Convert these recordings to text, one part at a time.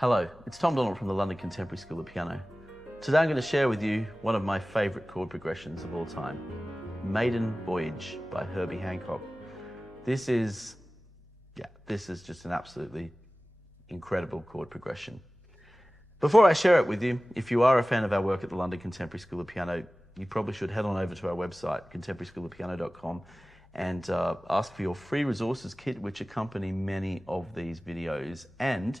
Hello, it's Tom Donald from the London Contemporary School of Piano. Today I'm going to share with you one of my favourite chord progressions of all time, Maiden Voyage by Herbie Hancock. This is just an absolutely incredible chord progression. Before I share it with you, if you are a fan of our work at the London Contemporary School of Piano, you probably should head on over to our website, contemporaryschoolofpiano.com, and ask for your free resources kit, which accompany many of these videos. And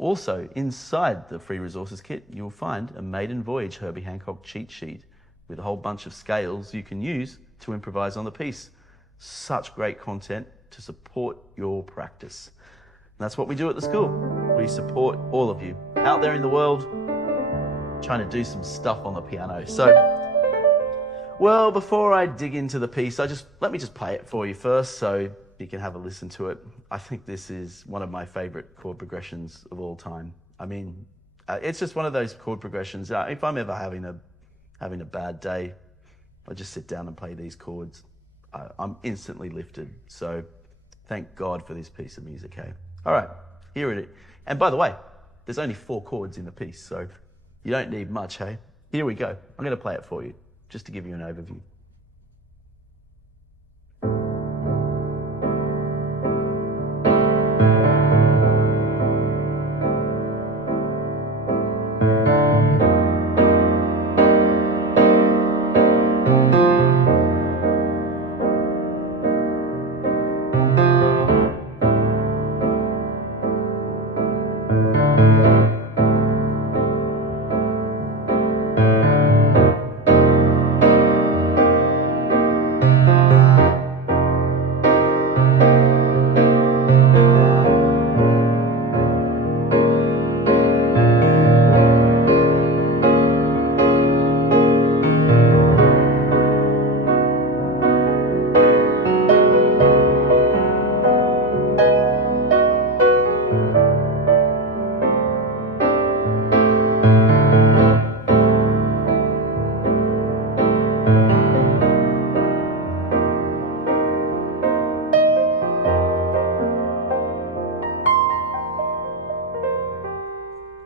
also, inside the free resources kit, you'll find a Maiden Voyage Herbie Hancock cheat sheet with a whole bunch of scales you can use to improvise on the piece. Such great content to support your practice. And that's what we do at the school. We support all of you out there in the world trying to do some stuff on the piano. So, well, before I dig into the piece, let me just play it for you first so you can have a listen to it. I think this is one of my favorite chord progressions of all time. I mean, it's just one of those chord progressions. If I'm ever having a bad day, I just sit down and play these chords. I'm instantly lifted. So thank God for this piece of music, hey? All right, here it is. And by the way, there's only 4 chords in the piece, so you don't need much, hey? Here we go. I'm going to play it for you, just to give you an overview.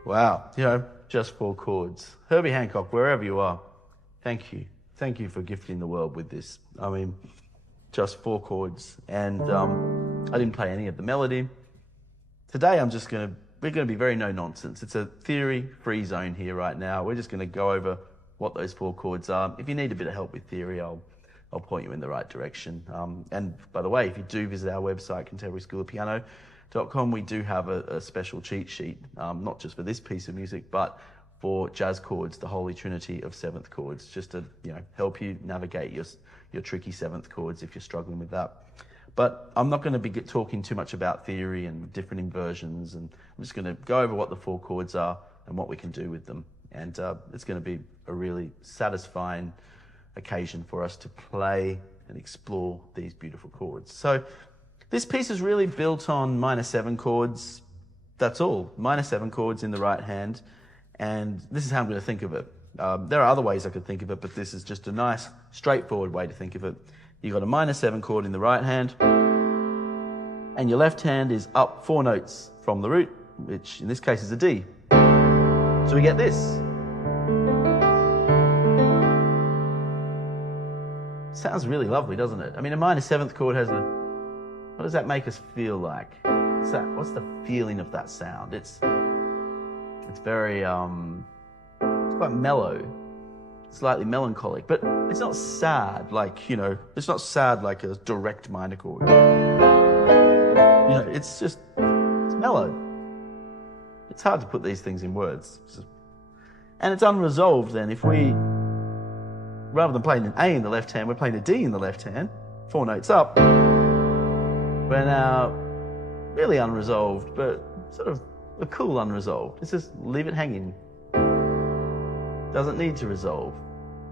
Wow, just 4 chords. Herbie Hancock, wherever you are, thank you. Thank you for gifting the world with this. I mean, just 4 chords. And I didn't play any of the melody. Today we're going to be very no nonsense. It's a theory-free zone here right now. We're just going to go over what those 4 chords are. If you need a bit of help with theory, I'll point you in the right direction. And by the way, if you do visit our website, contemporaryschoolofpiano.com, we do have a special cheat sheet, not just for this piece of music, but for jazz chords, the holy trinity of 7th chords, just to help you navigate your tricky 7th chords if you're struggling with that. But I'm not going to be talking too much about theory and different inversions, and I'm just going to go over what the 4 chords are and what we can do with them. And it's going to be a really satisfying occasion for us to play and explore these beautiful chords. So this piece is really built on minor 7 chords. That's all, minor 7 chords in the right hand. And this is how I'm going to think of it. There are other ways I could think of it, but this is just a nice, straightforward way to think of it. You've got a minor 7 chord in the right hand, and your left hand is up 4 notes from the root, which in this case is a D. So we get this. Sounds really lovely, doesn't it? I mean, a minor 7th chord has what does that make us feel like? What's the feeling of that sound? It's very, it's quite mellow, slightly melancholic, but it's not sad like, it's not sad like a direct minor chord. It's mellow. It's hard to put these things in words. And it's unresolved then. If we, rather than playing an A in the left hand, we're playing a D in the left hand, 4 notes up. We're now really unresolved, but sort of a cool unresolved. It's just leave it hanging. Doesn't need to resolve.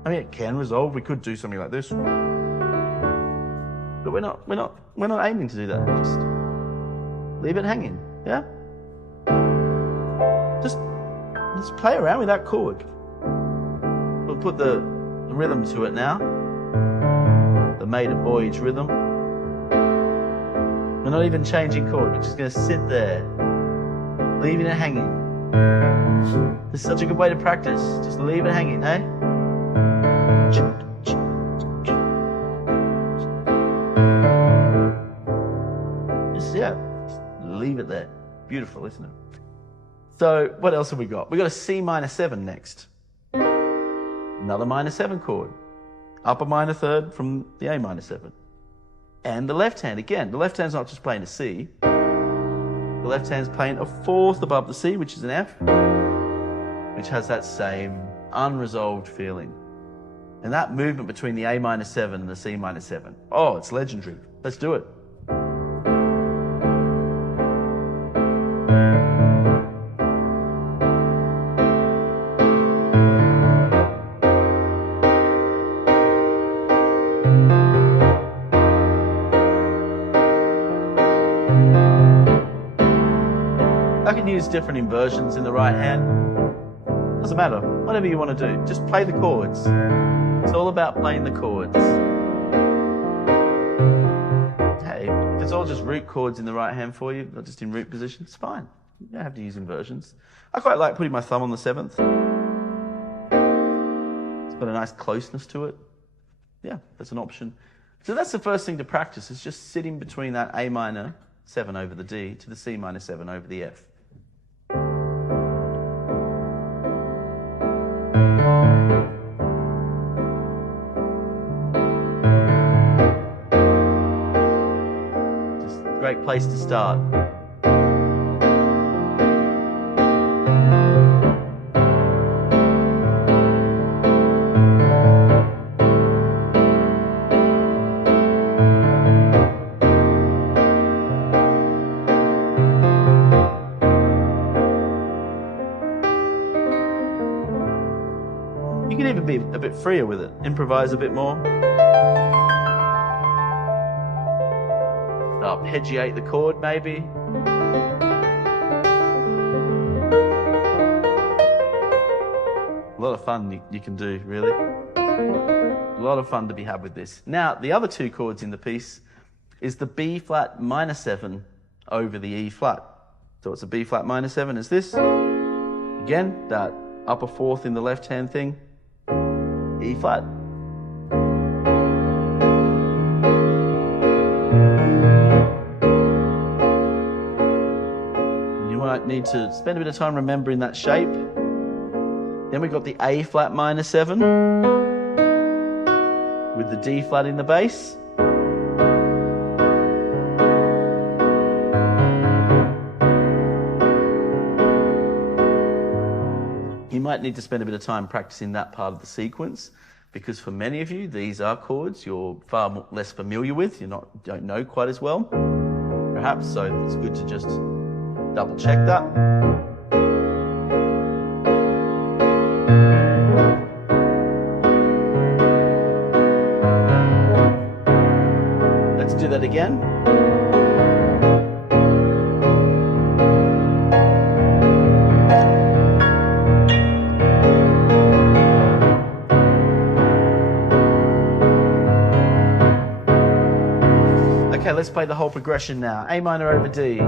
I mean, it can resolve. We could do something like this, but we're not aiming to do that. Just leave it hanging. Yeah. Just play around with that chord. We'll put the rhythm to it now. The Maiden Voyage rhythm. We're not even changing chord. We're just going to sit there leaving it hanging. This is such a good way to practice. Just leave it hanging, hey? Just, yeah, just leave it there. Beautiful, isn't it? So what else have we got? We've got a C minor 7 next. Another minor 7 chord. Upper minor third from the A minor 7. And the left hand, again, the left hand's not just playing a C. The left hand's playing a fourth above the C, which is an F, which has that same unresolved feeling. And that movement between the A minor 7 and the C minor 7, oh, it's legendary. Let's do it. I can use different inversions in the right hand. Doesn't matter, whatever you want to do. Just play the chords. It's all about playing the chords. Hey, if it's all just root chords in the right hand for you, not just in root position, it's fine. You don't have to use inversions. I quite like putting my thumb on the 7th. It's got a nice closeness to it. Yeah, that's an option. So that's the first thing to practice, is just sitting between that A minor 7 over the D to the C minor 7 over the F. Just a great place to start. You can even be a bit freer with it. Improvise a bit more. Arpeggiate the chord, maybe. A lot of fun you can do, really. A lot of fun to be had with this. Now, the other two chords in the piece is the B flat minor 7 over the E flat. So it's a B flat minor 7 is this. Again, that upper fourth in the left hand thing. E flat. You might need to spend a bit of time remembering that shape. Then we've got the A flat minor 7 with the D flat in the bass. You might need to spend a bit of time practicing that part of the sequence, because for many of you, these are chords you're far less familiar with, don't know quite as well, perhaps, so it's good to just double check that. Let's do that again. Okay, let's play the whole progression now. A minor over D.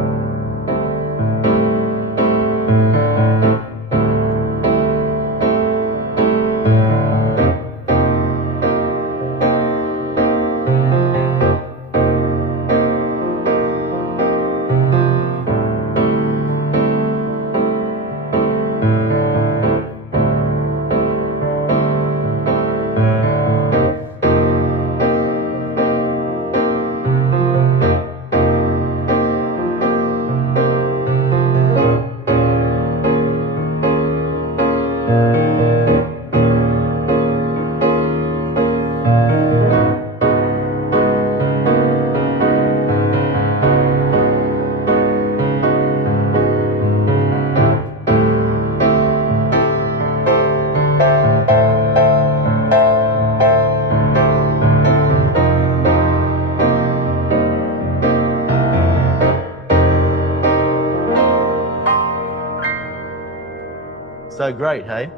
So great, hey?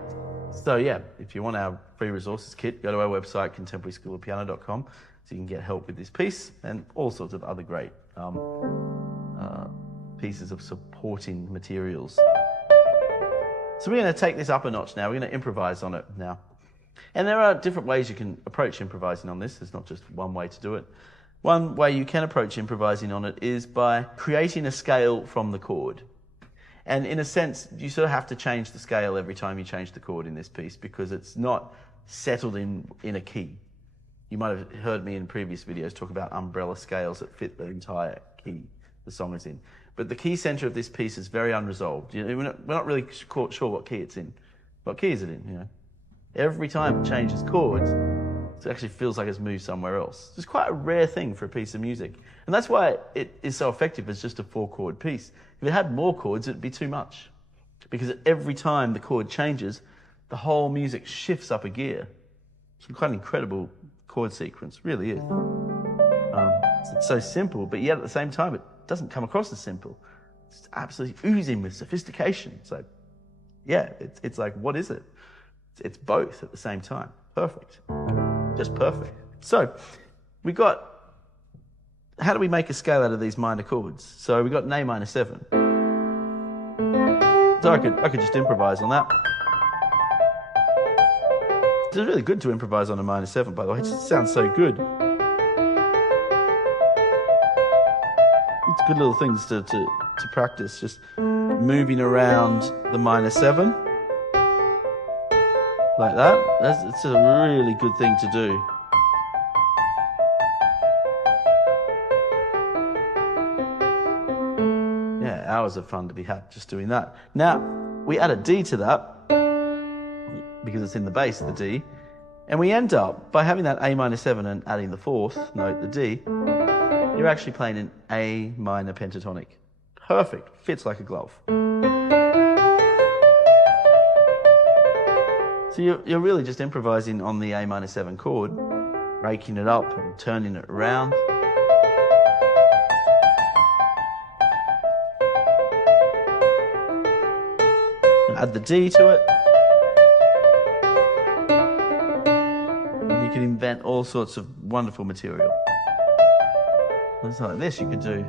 So yeah, if you want our free resources kit, go to our website, contemporaryschoolofpiano.com, so you can get help with this piece and all sorts of other great pieces of supporting materials. So we're going to take this up a notch now. We're going to improvise on it now. And there are different ways you can approach improvising on this. There's not just one way to do it. One way you can approach improvising on it is by creating a scale from the chord. And in a sense, you sort of have to change the scale every time you change the chord in this piece because it's not settled in a key. You might have heard me in previous videos talk about umbrella scales that fit the entire key the song is in. But the key center of this piece is very unresolved. We're not really sure what key it's in. What key is it in? Every time it changes chords, it actually feels like it's moved somewhere else. It's quite a rare thing for a piece of music. And that's why it is so effective as just a 4-chord piece. If it had more chords, it'd be too much. Because every time the chord changes, the whole music shifts up a gear. It's quite an incredible chord sequence, really is. It's so simple, but yet at the same time, it doesn't come across as simple. It's absolutely oozing with sophistication. So, yeah, it's like, what is it? It's both at the same time. Perfect. Just perfect. So, how do we make a scale out of these minor chords? So we got an A minor 7. So I could just improvise on that. It's really good to improvise on a minor 7, by the way. It just sounds so good. It's good little things to practice, just moving around the minor 7. Like that. It's a really good thing to do. Yeah, hours of fun to be had just doing that. Now, we add a D to that, because it's in the bass, the D, and we end up, by having that A minor 7 and adding the 4th note, the D, you're actually playing an A minor pentatonic. Perfect. Fits like a glove. So you're really just improvising on the A minor 7 chord, breaking it up and turning it around. Add the D to it. And you can invent all sorts of wonderful material. Something like this you could do.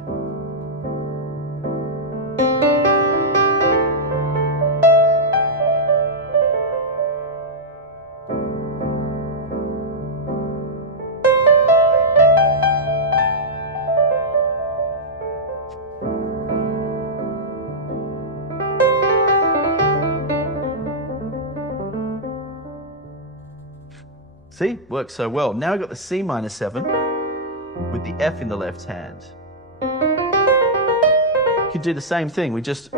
See, works so well. Now we've got the C minor 7 with the F in the left hand. You can do the same thing. We just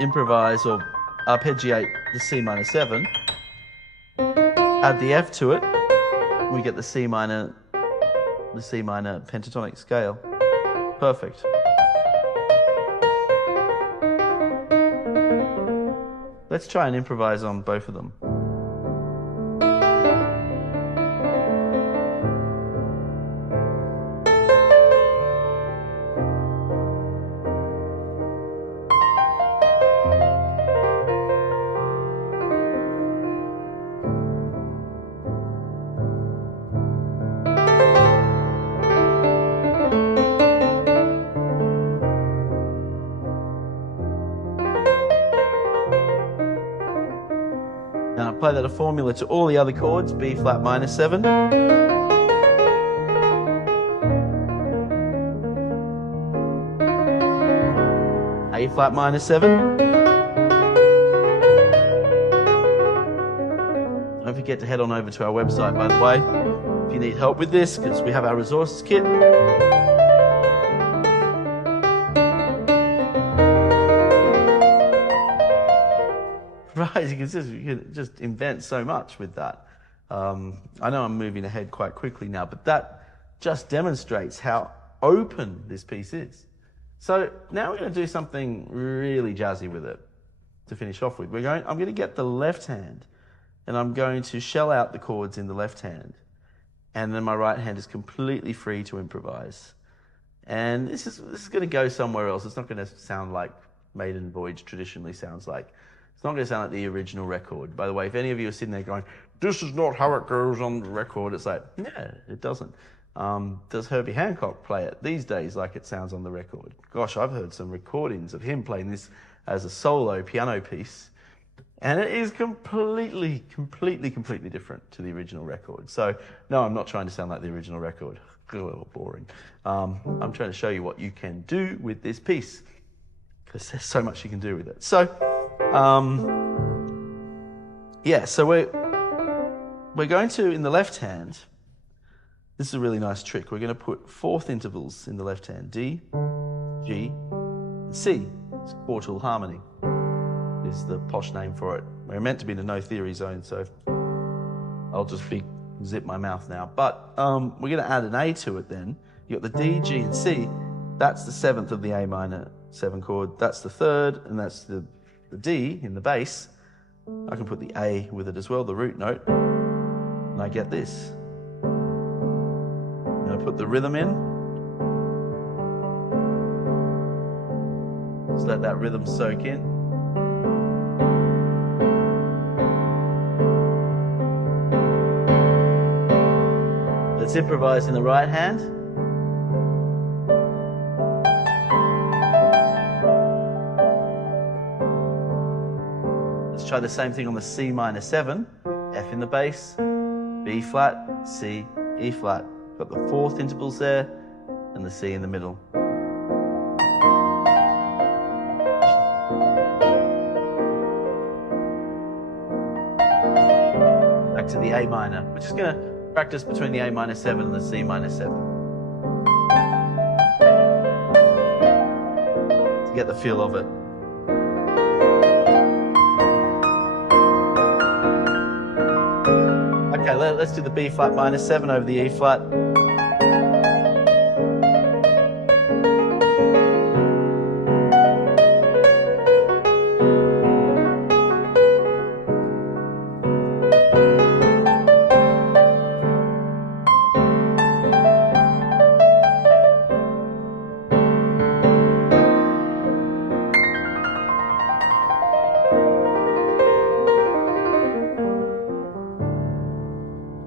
improvise or arpeggiate the C minor 7, add the F to it, and we get the C minor pentatonic scale. Perfect. Let's try and improvise on both of them. Now apply that formula to all the other chords, B flat minor 7. A flat minor 7. Don't forget to head on over to our website, by the way, if you need help with this, because we have our resources kit. Right, you can just invent so much with that. I know I'm moving ahead quite quickly now, but that just demonstrates how open this piece is. So now we're going to do something really jazzy with it to finish off with. I'm going to get the left hand and I'm going to shell out the chords in the left hand. And then my right hand is completely free to improvise. And this is going to go somewhere else. It's not going to sound like Maiden Voyage traditionally sounds like. It's not going to sound like the original record. By the way, if any of you are sitting there going, this is not how it goes on the record, it's like, yeah, it doesn't. Does Herbie Hancock play it these days like it sounds on the record? Gosh, I've heard some recordings of him playing this as a solo piano piece, and it is completely different to the original record. So, no, I'm not trying to sound like the original record. A little boring. I'm trying to show you what you can do with this piece, because there's so much you can do with it. So, yeah, so we're going to, in the left hand, this is a really nice trick. We're going to put fourth intervals in the left hand. D, G, and C. It's quartal harmony is the posh name for it. We're meant to be in a no theory zone, so I'll just zip my mouth now. But we're going to add an A to it then. You've got the D, G, and C. That's the seventh of the A minor 7 chord. That's the third, and that's the D in the bass. I can put the A with it as well, the root note, and I get this. I'm going to put the rhythm in. Just let that rhythm soak in. Let's improvise in the right hand. Let's try the same thing on the C minor 7, F in the bass, B flat, C, E flat. Got the fourth intervals there, and the C in the middle. Back to the A minor. We're just going to practice between the A minor 7 and the C minor 7 to get the feel of it. Okay, let's do the B flat minor 7 over the E flat.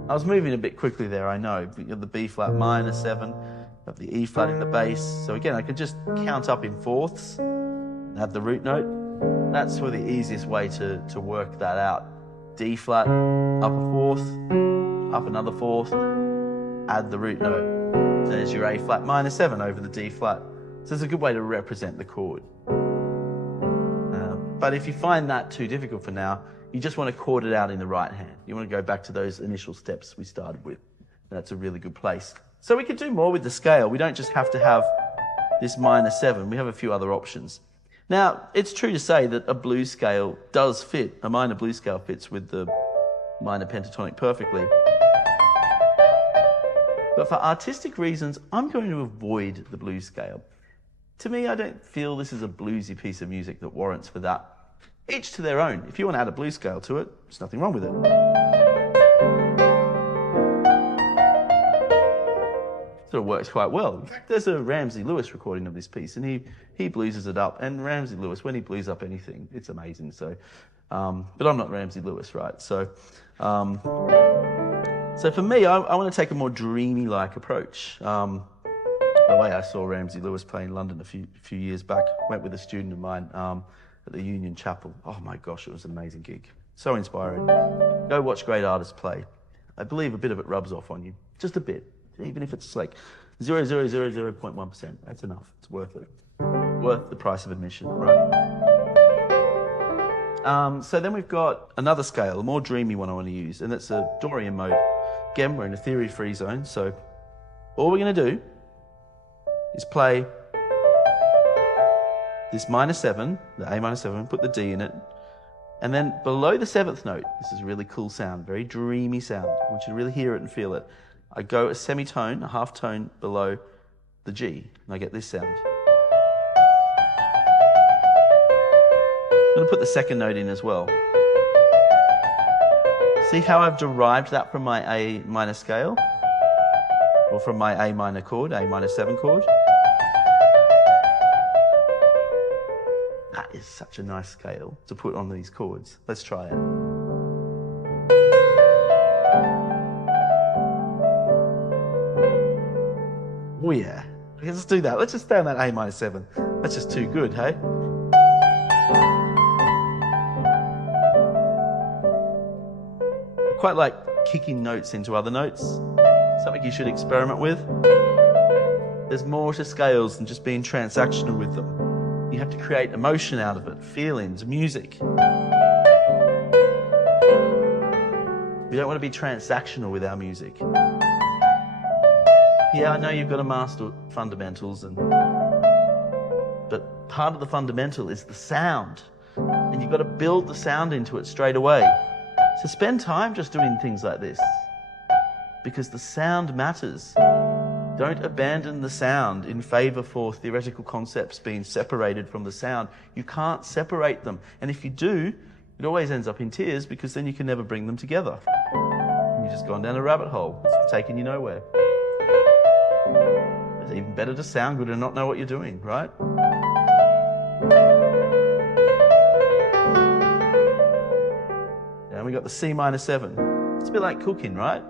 I was moving a bit quickly there, I know. You have the B flat minor 7, have the E flat in the bass. So again, I could just count up in fourths and have the root note. That's sort of the easiest way to work that out. D flat, up a fourth, up another fourth, add the root note. There's your A flat minor 7 over the D flat. So it's a good way to represent the chord. But if you find that too difficult for now, you just want to chord it out in the right hand. You want to go back to those initial steps we started with. That's a really good place. So we could do more with the scale. We don't just have to have this minor 7. We have a few other options. Now, it's true to say that a blues scale does fit. A minor blues scale fits with the minor pentatonic perfectly. But for artistic reasons, I'm going to avoid the blues scale. To me, I don't feel this is a bluesy piece of music that warrants for that. Each to their own. If you want to add a blues scale to it, there's nothing wrong with it. So it works quite well. In fact, there's a Ramsey Lewis recording of this piece, and he blueses it up. And Ramsey Lewis, when he blues up anything, it's amazing. So, but I'm not Ramsey Lewis, right? So for me, I want to take a more dreamy-like approach. The way I saw Ramsey Lewis play in London a few years back, went with a student of mine at the Union Chapel. Oh my gosh, it was an amazing gig. So inspiring. Go watch great artists play. I believe a bit of it rubs off on you. Just a bit. Even if it's like 0.1%. That's enough. It's worth it. Worth the price of admission, right? So then we've got another scale, a more dreamy one I want to use, and it's a Dorian mode. Again, we're in a theory-free zone, so all we're going to do is play this minor 7, the A minor 7, put the D in it, and then below the 7th note, this is a really cool sound, very dreamy sound. I want you to really hear it and feel it. I go a semitone, a half tone below the G, and I get this sound. I'm going to put the 2nd note in as well. See how I've derived that from my A minor scale? Or from my A minor chord, A minor 7 chord? That is such a nice scale to put on these chords. Let's try it. Oh yeah. Okay, let's do that. Let's just stay on that A minor 7. That's just too good, hey? I quite like kicking notes into other notes. Something you should experiment with. There's more to scales than just being transactional with them. You have to create emotion out of it, feelings, music. We don't want to be transactional with our music. Yeah, I know you've got to master fundamentals, but part of the fundamental is the sound. And you've got to build the sound into it straight away. So spend time just doing things like this, because the sound matters. Don't abandon the sound in favor for theoretical concepts being separated from the sound. You can't separate them. And if you do, it always ends up in tears, because then you can never bring them together. You've just gone down a rabbit hole. It's taken you nowhere. It's even better to sound good and not know what you're doing, right? And we got the C minor 7. It's a bit like cooking, right?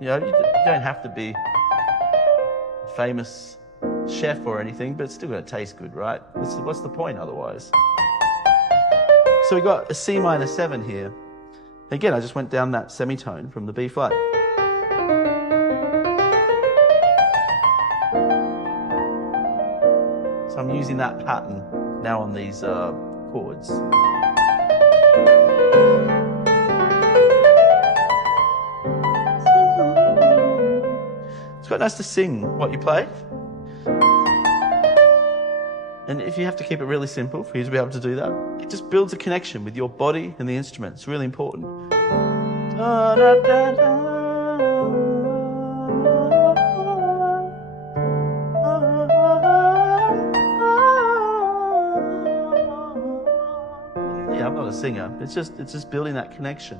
You know, you don't have to be a famous chef or anything, but it's still going to taste good, right? What's the point otherwise? So we got a C minor 7 here. Again, I just went down that semitone from the B flat. So I'm using that pattern now on these chords. It's quite nice to sing what you play. And if you have to keep it really simple for you to be able to do that, it just builds a connection with your body and the instrument. It's really important. Da, da, da, da. Yeah, I'm not a singer. It's just building that connection.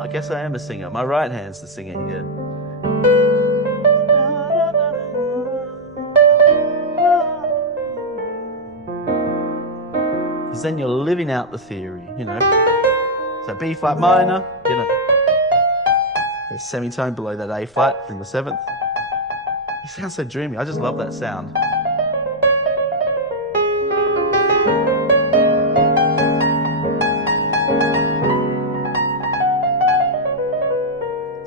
I guess I am a singer. My right hand's the singer here. Because then you're living out the theory, you know. So B flat minor, get a semitone below that A flat in the 7th. It sounds so dreamy. I just love that sound.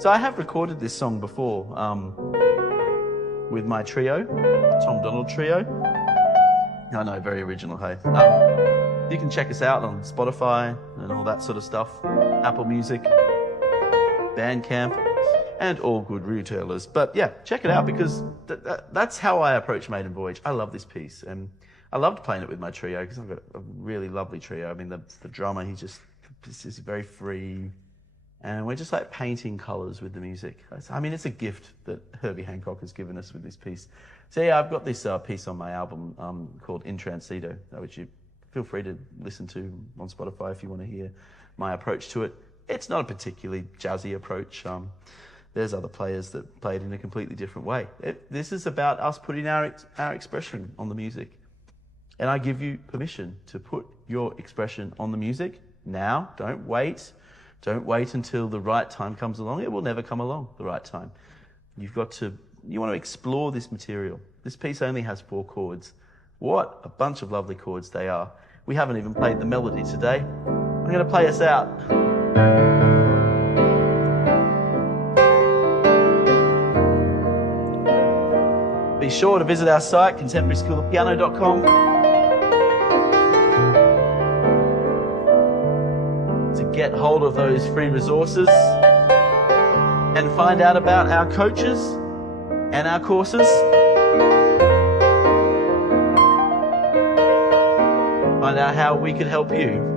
So I have recorded this song before with my trio, Tom Donald Trio. I know, very original, hey. You can check us out on Spotify and all that sort of stuff, Apple Music, Bandcamp, and all good retailers. But yeah, check it out, because that's how I approach Maiden Voyage. I love this piece, and I loved playing it with my trio, because I've got a really lovely trio. I mean, the drummer, this is very free, and we're just like painting colours with the music. I mean, it's a gift that Herbie Hancock has given us with this piece. So yeah, I've got this piece on my album called In Transito, which you feel free to listen to on Spotify if you want to hear my approach to it. It's not a particularly jazzy approach. There's other players that play it in a completely different way. This is about us putting our expression on the music. And I give you permission to put your expression on the music now. Don't wait. Don't wait until the right time comes along. It will never come along, the right time. You want to explore this material. This piece only has 4 chords. What a bunch of lovely chords they are. We haven't even played the melody today. I'm going to play us out. Be sure to visit our site, contemporaryschoolofpiano.com, to get hold of those free resources and find out about our coaches and our courses. Find out how we could help you.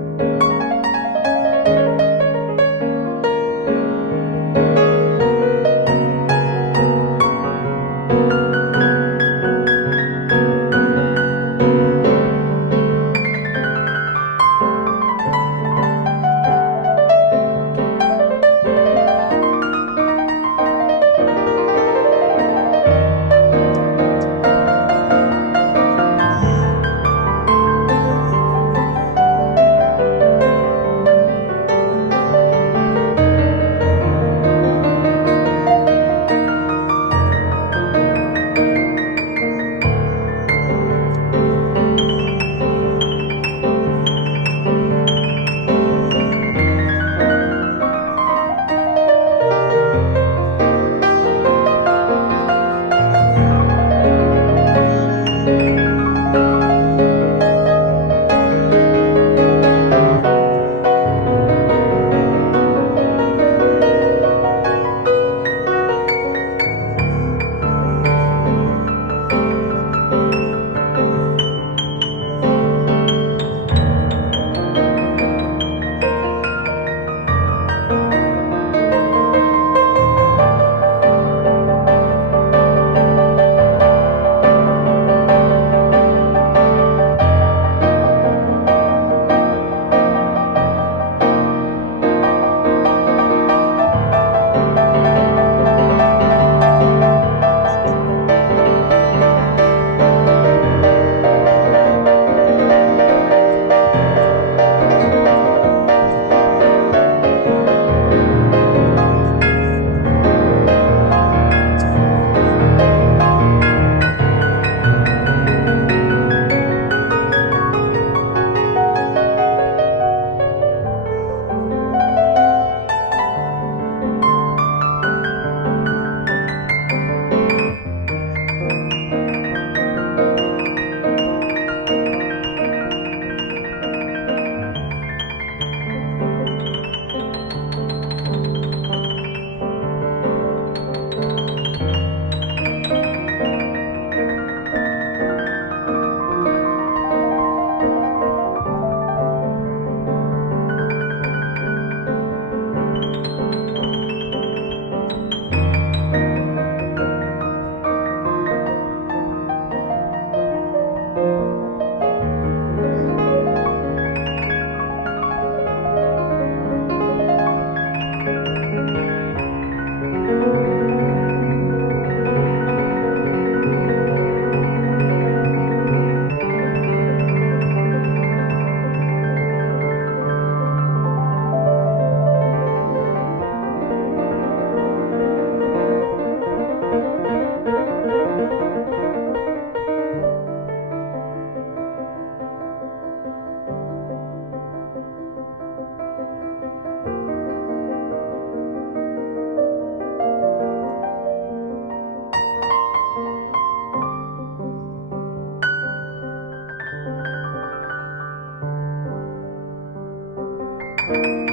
Bye.